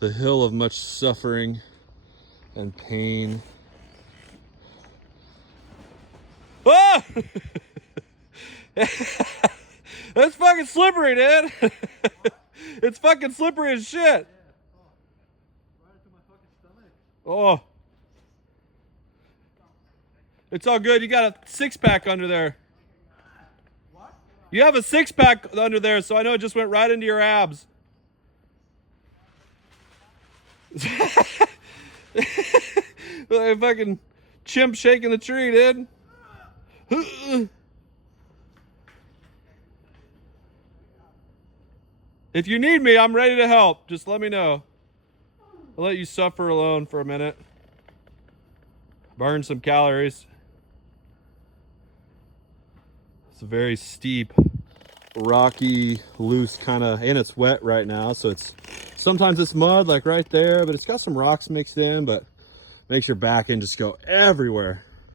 The hill of much suffering and pain. Oh! That's fucking slippery, dude. It's fucking slippery as shit. Oh. It's all good. You got a 6-pack under there. What? You have a 6-pack under there, so I know it just went right into your abs. Like a fucking chimp shaking the tree, dude. If you need me, I'm ready to help. Just let me know. I'll let you suffer alone for a minute. Burn some calories. It's a very steep, rocky, loose kind of, and it's wet right now, so it's sometimes it's mud like right there, but it's got some rocks mixed in, but makes your back end just go everywhere.